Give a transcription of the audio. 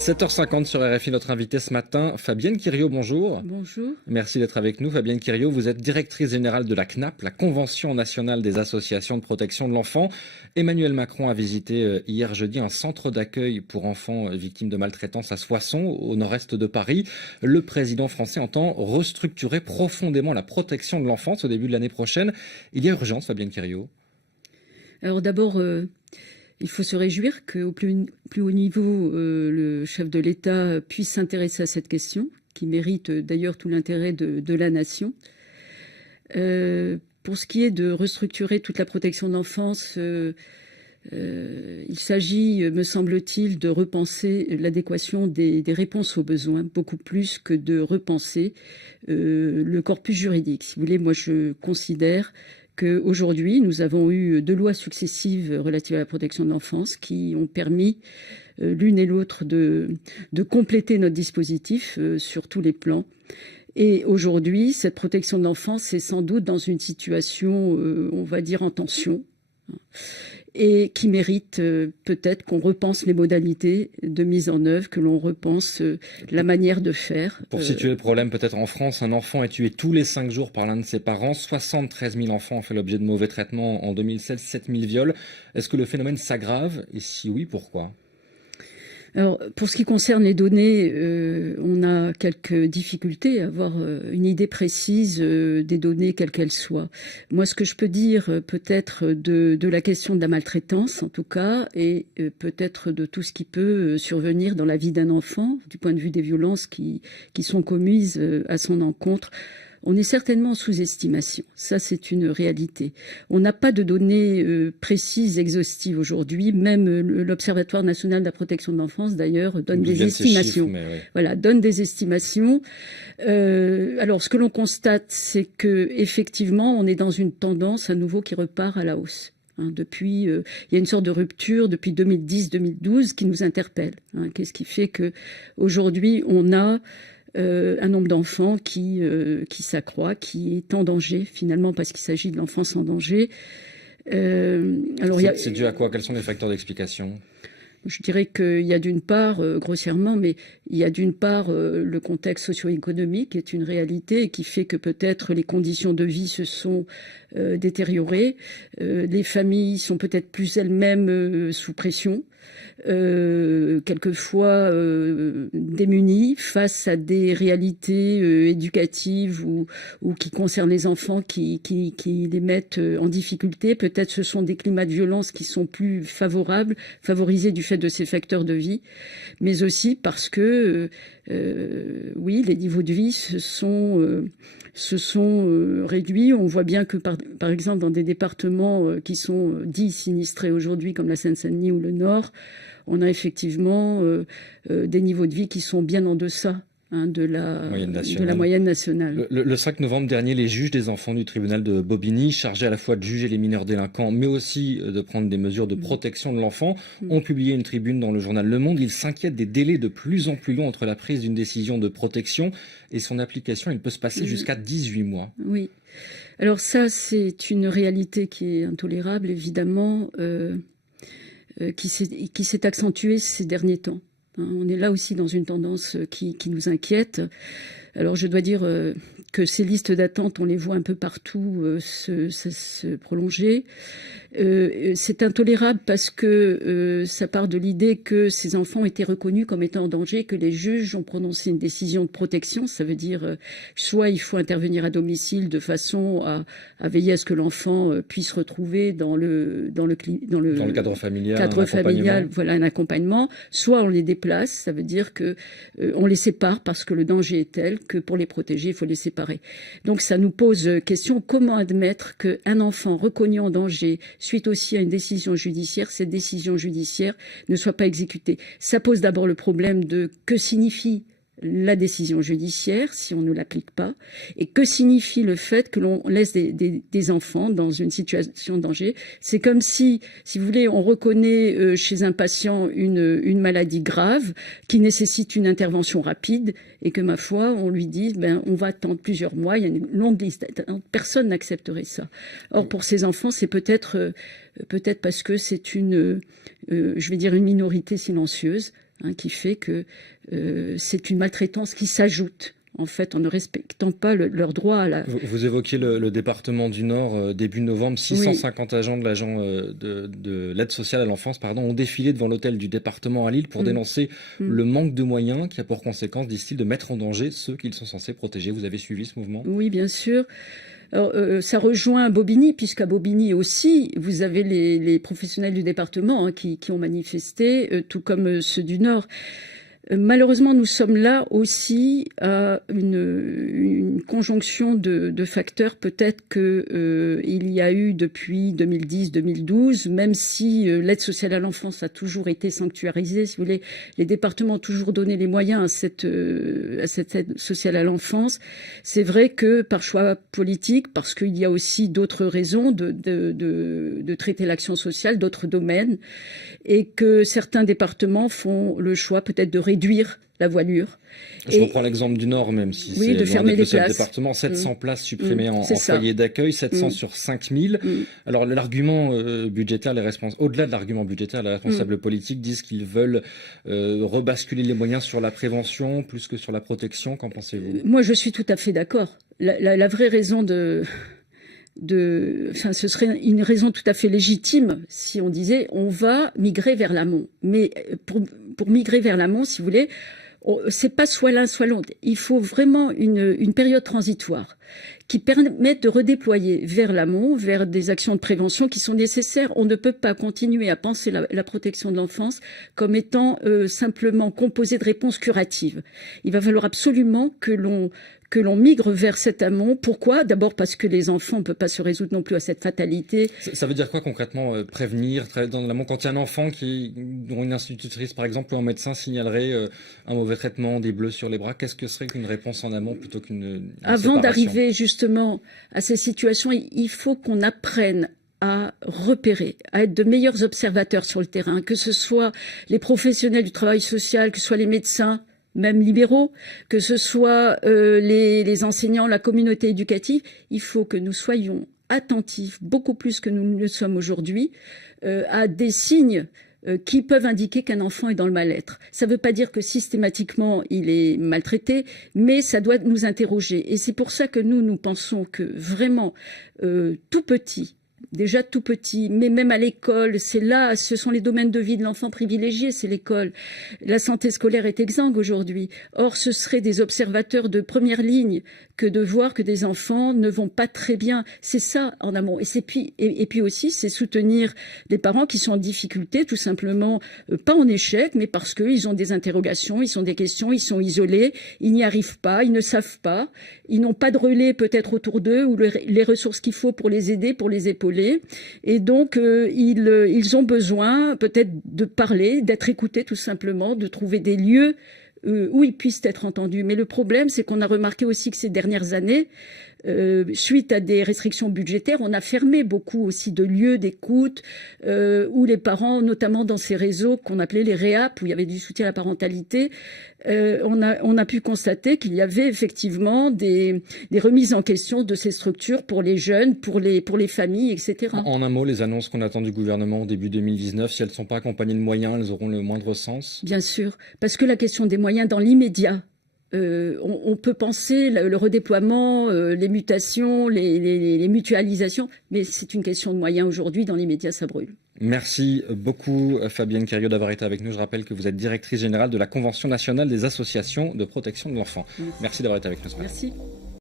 7h50 sur RFI, notre invitée ce matin, Fabienne Quiriot, bonjour. Bonjour. Merci d'être avec nous. Fabienne Quiriot, vous êtes directrice générale de la CNAP, la Convention nationale des associations de protection de l'enfant. Emmanuel Macron a visité hier jeudi un centre d'accueil pour enfants victimes de maltraitance à Soissons, au nord-est de Paris. Le président français entend restructurer profondément la protection de l'enfance au début de l'année prochaine. Il y a urgence, Fabienne Quiriot. Alors d'abord, il faut se réjouir qu'au plus haut niveau, le chef de l'État puisse s'intéresser à cette question, qui mérite d'ailleurs tout l'intérêt de la nation. Pour ce qui est de restructurer toute la protection de l'enfance, il s'agit, me semble-t-il, de repenser l'adéquation des réponses aux besoins, beaucoup plus que de repenser le corpus juridique. Si vous voulez, moi je considère qu'aujourd'hui, nous avons eu 2 lois successives relatives à la protection de l'enfance qui ont permis l'une et l'autre de compléter notre dispositif sur tous les plans. Et aujourd'hui, cette protection de l'enfance est sans doute dans une situation, on va dire, en tension, et qui mérite peut-être qu'on repense les modalités de mise en œuvre, que l'on repense la manière de faire. Pour situer le problème, peut-être en France, un enfant est tué tous les 5 jours par l'un de ses parents. 73 000 enfants ont fait l'objet de mauvais traitements en 2016, 7 000 viols. Est-ce que le phénomène s'aggrave? Et si oui, pourquoi? Alors, pour ce qui concerne les données, on a quelques difficultés à avoir une idée précise des données, quelles qu'elles soient. Moi, ce que je peux dire, peut-être de la question de la maltraitance, en tout cas, et peut-être de tout ce qui peut survenir dans la vie d'un enfant, du point de vue des violences qui sont commises à son encontre. On est certainement en sous-estimation. Ça, c'est une réalité. On n'a pas de données précises, exhaustives aujourd'hui. Même l'Observatoire national de la protection de l'enfance, d'ailleurs, donne des estimations. Chiffres, oui. Voilà, donne des estimations. Alors, ce que l'on constate, c'est que effectivement, on est dans une tendance à nouveau qui repart à la hausse. Depuis, il y a une sorte de rupture depuis 2010-2012 qui nous interpelle. Qu'est-ce qui fait que aujourd'hui, on a un nombre d'enfants qui s'accroît, qui est en danger finalement parce qu'il s'agit de l'enfance en danger. C'est dû à quoi? Quels sont les facteurs d'explication? Je dirais qu'il y a d'une part, grossièrement, mais il y a d'une part le contexte socio-économique qui est une réalité et qui fait que peut-être les conditions de vie se sont détériorées. Les familles sont peut-être plus elles-mêmes sous pression. Quelquefois démunies face à des réalités éducatives ou qui concernent les enfants qui les mettent en difficulté. Peut-être ce sont des climats de violence qui sont plus favorisés du fait de ces facteurs de vie, mais aussi parce que oui, les niveaux de vie se sont réduits. On voit bien que par exemple dans des départements qui sont dits sinistrés aujourd'hui comme la Seine-Saint-Denis ou le Nord, on a effectivement des niveaux de vie qui sont bien en deçà de la moyenne nationale. Le 5 novembre dernier, les juges des enfants du tribunal de Bobigny, chargés à la fois de juger les mineurs délinquants, mais aussi de prendre des mesures de protection de l'enfant, ont publié une tribune dans le journal Le Monde. Ils s'inquiètent des délais de plus en plus longs entre la prise d'une décision de protection et son application. Il peut se passer jusqu'à 18 mois. Oui. Alors ça, c'est une réalité qui est intolérable, évidemment, qui s'est accentuée ces derniers temps. On est là aussi dans une tendance qui nous inquiète. Alors je dois dire que ces listes d'attente, on les voit un peu partout se prolonger. C'est intolérable parce que ça part de l'idée que ces enfants étaient reconnus comme étant en danger, que les juges ont prononcé une décision de protection. Ça veut dire soit il faut intervenir à domicile de façon à veiller à ce que l'enfant puisse retrouver dans le cadre familial, voilà, un accompagnement. Soit on les déplace, ça veut dire que on les sépare parce que le danger est tel que pour les protéger, il faut les séparer. Donc ça nous pose question, comment admettre qu'un enfant reconnu en danger suite aussi à une décision judiciaire, cette décision judiciaire ne soit pas exécutée. Ça pose d'abord le problème de que signifie la décision judiciaire si on ne l'applique pas, et que signifie le fait que l'on laisse des enfants dans une situation de danger. C'est comme si vous voulez, on reconnaît chez un patient une maladie grave qui nécessite une intervention rapide et que, ma foi, on lui dit on va attendre plusieurs mois, il y a une longue liste d'attente. Personne n'accepterait ça. Or, pour ces enfants, c'est peut-être parce que c'est une minorité silencieuse. qui fait que c'est une maltraitance qui s'ajoute, en fait, en ne respectant pas leur droit à la... Vous évoquiez le département du Nord, début novembre, 650 agents de l'aide sociale à l'enfance ont défilé devant l'hôtel du département à Lille pour dénoncer le manque de moyens qui a pour conséquence, disent-ils, de mettre en danger ceux qu'ils sont censés protéger. Vous avez suivi ce mouvement? Oui, bien sûr. Alors, ça rejoint Bobigny, puisqu'à Bobigny aussi, vous avez les professionnels du département qui ont manifesté, tout comme ceux du Nord. Malheureusement, nous sommes là aussi à une conjonction de facteurs. Peut-être que il y a eu depuis 2010-2012, même si l'aide sociale à l'enfance a toujours été sanctuarisée, si vous voulez, les départements ont toujours donné les moyens à cette aide sociale à l'enfance. C'est vrai que par choix politique, parce qu'il y a aussi d'autres raisons de traiter l'action sociale, d'autres domaines, et que certains départements font le choix peut-être de réduire la voilure. Je reprends l'exemple du Nord, même si c'est de fermer les places. Département, 700 places supprimées en foyer d'accueil, 700 sur 5000. Alors l'argument budgétaire, au-delà de l'argument budgétaire, les responsables politiques disent qu'ils veulent rebasculer les moyens sur la prévention plus que sur la protection. Qu'en pensez-vous? Moi, je suis tout à fait d'accord. La vraie raison ce serait une raison tout à fait légitime si on disait on va migrer vers l'amont. Mais pour migrer vers l'amont, si vous voulez, c'est pas soit l'un soit l'autre. Il faut vraiment une période transitoire qui permette de redéployer vers l'amont, vers des actions de prévention qui sont nécessaires. On ne peut pas continuer à penser la protection de l'enfance comme étant simplement composée de réponses curatives. Il va falloir absolument que l'on migre vers cet amont. Pourquoi? D'abord parce que les enfants ne peuvent pas se résoudre non plus à cette fatalité. Ça veut dire quoi concrètement, prévenir, travailler dans l'amont? Quand il y a un enfant dont une institutrice par exemple ou un médecin signalerait un mauvais traitement, des bleus sur les bras, qu'est-ce que serait qu'une réponse en amont plutôt qu'une Avant d'arriver justement à ces situations, il faut qu'on apprenne à repérer, à être de meilleurs observateurs sur le terrain, que ce soit les professionnels du travail social, que ce soit les médecins, même libéraux, que ce soit les enseignants, la communauté éducative. Il faut que nous soyons attentifs, beaucoup plus que nous ne le sommes aujourd'hui, à des signes qui peuvent indiquer qu'un enfant est dans le mal-être. Ça ne veut pas dire que systématiquement il est maltraité, mais ça doit nous interroger. Et c'est pour ça que nous pensons que vraiment tout petit, déjà tout petit, mais même à l'école, ce sont les domaines de vie de l'enfant privilégiés, c'est l'école. La santé scolaire est exsangue aujourd'hui. Or, ce seraient des observateurs de première ligne que de voir que des enfants ne vont pas très bien. C'est ça en amont. Et puis aussi, c'est soutenir des parents qui sont en difficulté, tout simplement, pas en échec, mais parce qu'ils ont des interrogations, ils ont des questions, ils sont isolés, ils n'y arrivent pas, ils ne savent pas, ils n'ont pas de relais peut-être autour d'eux ou les ressources qu'il faut pour les aider, pour les épauler. Et donc, ils ont besoin peut-être de parler, d'être écoutés tout simplement, de trouver des lieux où ils puissent être entendus. Mais le problème, c'est qu'on a remarqué aussi que ces dernières années, suite à des restrictions budgétaires, on a fermé beaucoup aussi de lieux d'écoute où les parents, notamment dans ces réseaux qu'on appelait les REAP, où il y avait du soutien à la parentalité, on a pu constater qu'il y avait effectivement des remises en question de ces structures pour les jeunes, pour les familles, etc. En un mot, les annonces qu'on attend du gouvernement au début 2019, si elles ne sont pas accompagnées de moyens, elles auront le moindre sens? Bien sûr, parce que la question des moyens dans l'immédiat, on peut penser le redéploiement, les mutations, les mutualisations, mais c'est une question de moyens aujourd'hui. Dans l'immédiat, ça brûle. Merci beaucoup Fabienne Quériot d'avoir été avec nous. Je rappelle que vous êtes directrice générale de la Convention nationale des associations de protection de l'enfant. Merci d'avoir été avec nous ce matin. Merci.